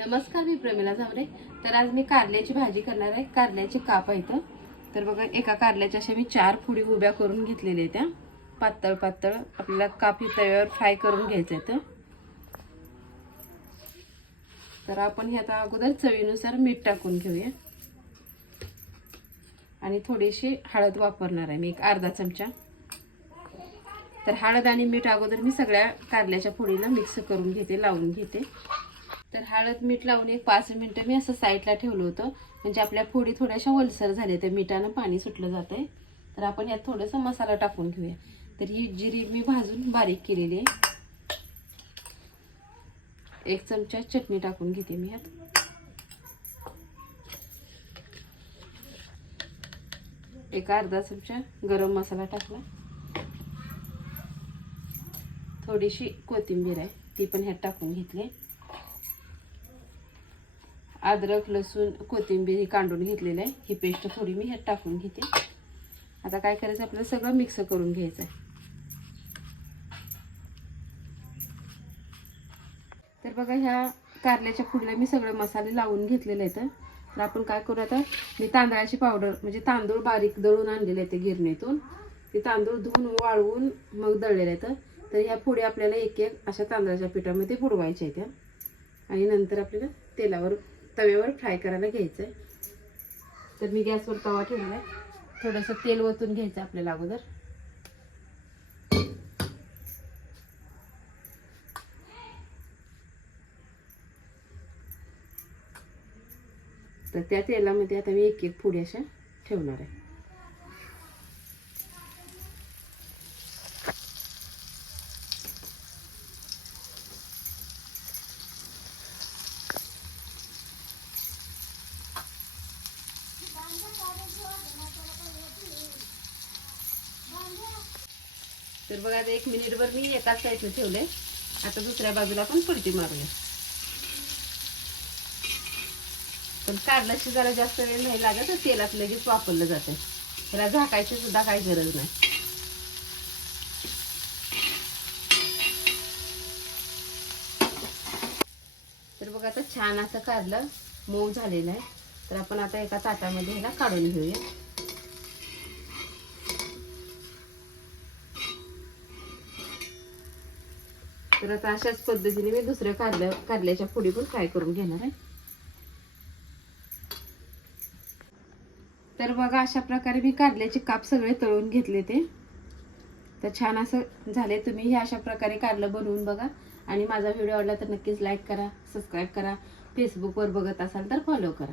नमस्कार मी प्रमिला झावरे. तर आज मी कारल्याची भाजी करणार आहे. कारल्याचे काप आहेत तर बघा एका कारल्याच्या अशा मी चार फुडी उभ्या करून घेतलेल्या आहेत त्या पातळ पातळ. आपल्याला कापी तव्यावर फ्राय करून घ्यायचं आहे तर आपण हे आता अगोदर चवीनुसार मीठ टाकून घेऊया. आणि थोडीशी हळद वापरणार आहे मी एक अर्धा चमचा. तर हळद आणि मीठ अगोदर मी सगळ्या कारल्याच्या फोडीला मिक्स करून घेते लावून घेते. तर हळद मीठ लावून एक पाच मिनटं मी असं साईडला ठेवलं होतं. म्हणजे आपल्या फोडी थोड्याशा ओलसर झाल्या त्या मिठानं पाणी सुटलं जात आहे तर आपण यात थोडंसं मसाला टाकून घेऊया. तर ही जिरी मी भाजून बारीक केलेली आहे. एक चमचा चटणी टाकून घेते मी यात. एक अर्धा चमचा गरम मसाला टाकला. थोडीशी कोथिंबीर आहे ती पण ह्यात टाकून घेतली. अद्रक लसूण कोथिंबीर ही कांडून घेतलेलं आहे. ही पेस्ट थोडी मी ह्यात टाकून घेते. आता काय करायचं? आपल्याला सगळं मिक्स करून घ्यायचं आहे. तर बघा ह्या कारल्याच्या फुडल्या मी सगळे मसाले लावून घेतलेले आहेत. तर आपण काय करू आता? मी तांदळाची पावडर म्हणजे तांदूळ बारीक दळून आणलेले आहेत ते गिरणीतून. ते तांदूळ धुवून वाळवून मग दळलेले आहेत. तर ह्या पुढे आपल्याला एक एक अशा तांदळाच्या पिठामध्ये बुडवायच्या आहेत आणि नंतर आपल्याला तेलावर तव्यावर फ्राय करायला घ्यायचं आहे तर मी गॅसवर तवा ठेवला आहे. थोडंसं तेल ओतून घ्यायचं आपल्याला अगोदर. तर त्या तेलामध्ये आता मी एक एक पुढे अशा ठेवणार आहे. तर बघा आता एक मिनिटभर मी एकाच साईडनं ठेवले आता दुसऱ्या बाजूला पण पलटी मारूया. पण कारला जरा जास्त वेळ नाही लागत तर तेलात लगेच वापरलं जातं त्याला झाकायची सुद्धा काही गरज नाही. तर बघा आता छान असं कारलं मऊ झालेलं आहे. तर आपण आता एका ताटामध्ये ह्याला काढून घेऊया. तर आता अशाच पद्धतीने मी दुसऱ्या कारल्या कारल्याच्या पुढे पण फ्राय करून घेणार आहे. तर बघा अशा प्रकारे मी कारल्याचे काप सगळे तळून घेतले ते. तर छान असं झाले तुम्ही हे अशा प्रकारे कारलं बनवून बघा. आणि माझा व्हिडिओ आवडला तर नक्कीच लाईक करा सबस्क्राईब करा. फेसबुकवर बघत असाल तर फॉलो करा.